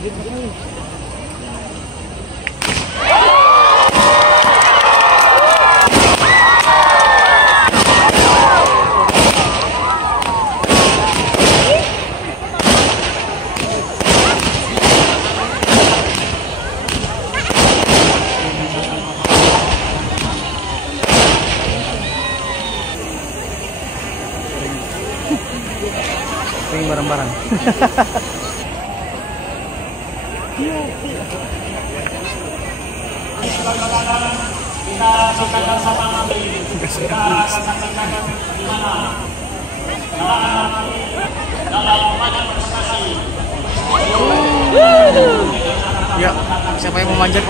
Sering bareng-bareng. Kita saksikan sama nanti. Kita akan saksikan di mana dalam banyak prestasi. Ya, siapa yang mau manjat?